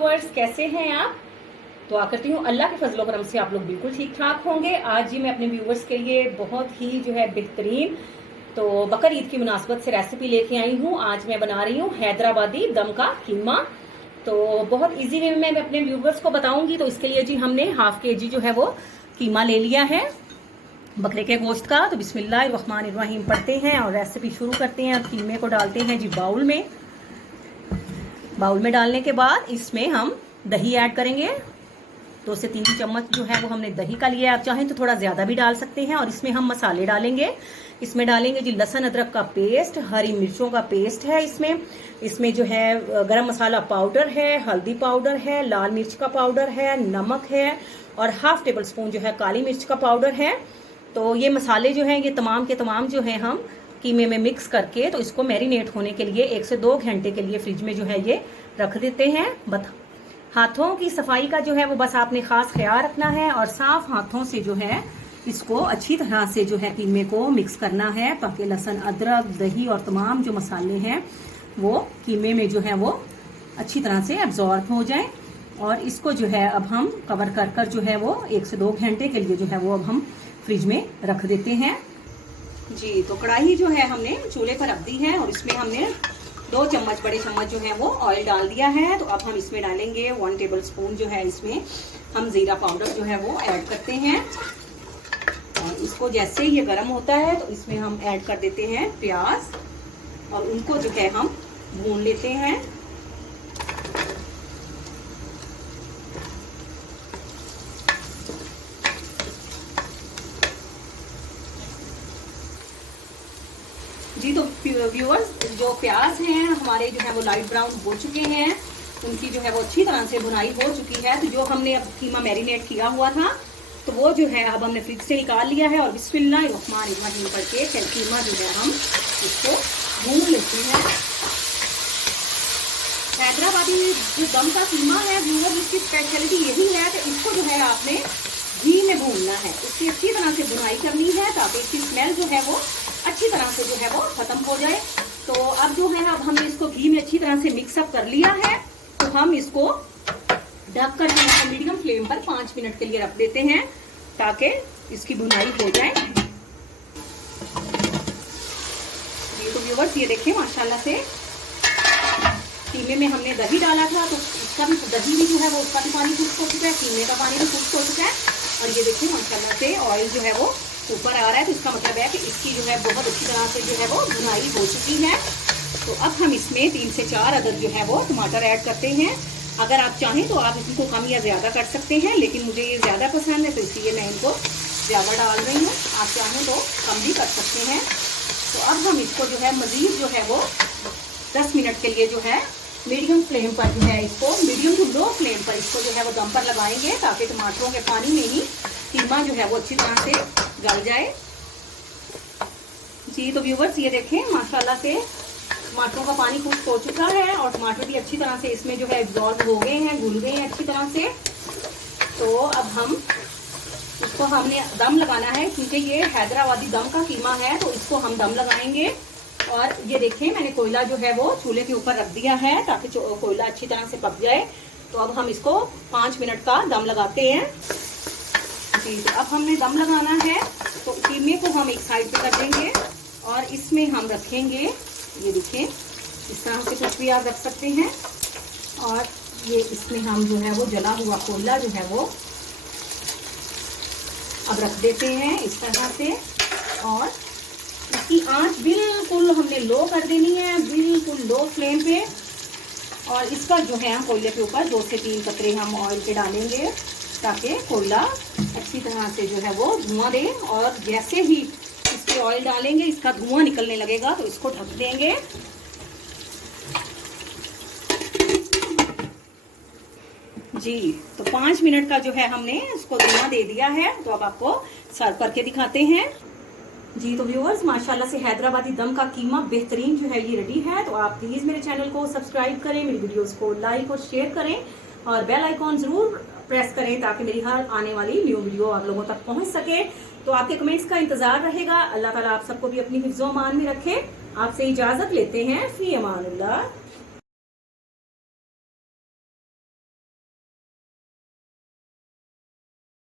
Viewers, कैसे हैं आप। दुआ करती हूँ अल्लाह के फजलो करम से आप लोग बिल्कुल ठीक ठाक होंगे। आज जी मैं अपने व्यूवर्स के लिए बहुत ही जो है बेहतरीन तो बकर ईद की मुनासबत से रेसिपी लेके आई हूँ। आज मैं बना रही हूँ हैदराबादी दम का कीमा। तो बहुत इजी वे में मैं अपने व्यूवर्स को बताऊंगी। तो इसके लिए जी हमने हाफ के जी जो है वो कीमा ले लिया है बकरे के गोश्त का। तो बिस्मिल्लाहिर्रहमानिर्रहीम पढ़ते हैं और रेसिपी शुरू करते हैं। कीमे को डालते हैं जी बाउल में। बाउल में डालने के बाद इसमें हम दही ऐड करेंगे। 2 से 3 चम्मच जो है वो हमने दही का लिया है। आप चाहें तो थोड़ा ज्यादा भी डाल सकते हैं। और इसमें हम मसाले डालेंगे। इसमें डालेंगे जी लहसुन अदरक का पेस्ट, हरी मिर्चों का पेस्ट है इसमें जो है गरम मसाला पाउडर है, हल्दी पाउडर है, लाल मिर्च का पाउडर है, नमक है और हाफ टेबल स्पून जो है काली मिर्च का पाउडर है। तो ये मसाले जो हैं ये तमाम के तमाम जो है हम कीमे में मिक्स करके तो इसको मैरिनेट होने के लिए 1 से 2 घंटे के लिए फ्रिज में जो है ये रख देते हैं। हाथों की सफाई का जो है वो बस आपने खास ख्याल रखना है और साफ हाथों से जो है इसको अच्छी तरह से जो है कीमे को मिक्स करना है ताकि लहसुन अदरक दही और तमाम जो मसाले हैं वो कीमे में जो है वो अच्छी तरह से एब्जॉर्ब हो जाए। और इसको जो है अब हम कवर कर कर जो है वो 1 से 2 घंटे के लिए जो है वो अब हम फ्रिज में रख देते हैं जी। तो कढ़ाई जो है हमने चूल्हे पर रख दी है और इसमें हमने 2 चम्मच बड़े चम्मच जो है वो ऑयल डाल दिया है। तो अब हम इसमें डालेंगे 1 टेबल स्पून जो है इसमें हम जीरा पाउडर जो है वो ऐड करते हैं। और इसको जैसे ये गर्म होता है तो इसमें हम ऐड कर देते हैं प्याज और उनको जो है हम भून लेते हैं। जी तो व्यूअर्स, जो प्याज हैं हमारे जो है वो लाइट ब्राउन हो चुके हैं, उनकी जो है वो अच्छी तरह से भुनाई हो चुकी है। तो जो हमने अब कीमा मैरिनेट किया हुआ था तो वो जो है अब हमने फ्रिज से निकाल लिया है और बिस्मिल्लाहिर्रहमानिर्रहीम करके कीमा जो है हम इसको भून लेते हैं। हैदराबादी जो दम का कीमा है व्यूअर्स, इसकी स्पेशलिटी यही है कि इसको जो है आपने घी में भूनना है। इसकी अच्छी तरह से भुनाई करनी है ताकि इसकी स्मेल जो है वो अच्छी तरह से जो है वो खत्म हो जाए। तो अब जो है अब हमने इसको घी में अच्छी तरह से मिक्सअप कर लिया है। तो हम इसको ढक कर मीडियम फ्लेम पर 5 मिनट के लिए रख देते हैं ताकि इसकी भुनाई हो जाए। ये तो व्यूअर्स ये देखें माशाल्लाह से कीमे में हमने दही डाला था तो इसका भी दही भी जो है वो उसका भी पानी खुश्क हो चुका है, कीमे का पानी भी खुश्क हो चुका है। और ये देखिए माशाल्लाह से ऑयल जो है वो ऊपर आ रहा है। तो इसका मतलब है कि इसकी जो है बहुत अच्छी तरह से जो है वो भुनाई हो चुकी है। तो अब हम इसमें 3 से 4 अदद जो है वो टमाटर ऐड करते हैं। अगर आप चाहें तो आप इसको कम या ज़्यादा कर सकते हैं, लेकिन मुझे ये ज़्यादा पसंद है तो इसलिए मैं इनको ज़्यादा डाल रही हूँ। आप चाहें तो कम भी कर सकते हैं। तो अब हम इसको जो है मज़ीद जो है वो 10 मिनट के लिए जो है मीडियम फ्लेम पर जो है इसको मीडियम टू लो फ्लेम पर इसको जो है वो दम पर लगाएंगे ताकि टमाटरों के पानी में ही कीमा जो है वो अच्छी तरह से गल जाए जी। तो व्यूवर्स ये देखें माशाल्लाह से टमाटरों का पानी खुश्क हो चुका है और टमाटर भी अच्छी तरह से इसमें जो है एब्जॉर्ब हो गए हैं, घुल गए हैं अच्छी तरह से। तो अब हम इसको हमने दम लगाना है क्योंकि ये हैदराबादी दम का कीमा है तो इसको हम दम लगाएंगे। और ये देखें मैंने कोयला जो है वो चूल्हे के ऊपर रख दिया है ताकि कोयला अच्छी तरह से पक जाए। तो अब हम इसको 5 मिनट का दम लगाते हैं जी। तो अब हमने दम लगाना है तो कीमे को हम एक साइड पे कर देंगे और इसमें हम रखेंगे, ये देखें इस तरह से कुछ भी आप रख सकते हैं। और ये इसमें हम जो है वो जला हुआ कोयला जो है वो अब रख देते हैं इस तरह से। और इसकी आंच बिल्कुल हमने लो कर देनी है, बिल्कुल लो फ्लेम पे। और इसका जो है हम कोयले के ऊपर 2 से 3 कतरे हम ऑयल के डालेंगे ताकि कोयला अच्छी तरह से जो है वो धुआं दे। और जैसे ही इस पे ऑयल डालेंगे इसका धुआं निकलने लगेगा तो इसको ढक देंगे जी। तो 5 मिनट का जो है हमने इसको धुआं दे दिया है। तो अब आपको सर्व करके दिखाते हैं जी। तो व्यूअर्स माशाल्लाह से हैदराबादी दम का कीमा बेहतरीन जो है ये रेडी है। तो आप प्लीज़ मेरे चैनल को सब्सक्राइब करें, मेरी वीडियोस को लाइक और शेयर करें और बेल आइकॉन ज़रूर प्रेस करें ताकि मेरी हर आने वाली न्यू वीडियो आप लोगों तक पहुंच सके। तो आपके कमेंट्स का इंतजार रहेगा। अल्लाह ताला आप सबको भी अपनी हिफ्ज़ो अमान में रखे। आपसे इजाज़त लेते हैं। फ़ी अमानिल्लाह।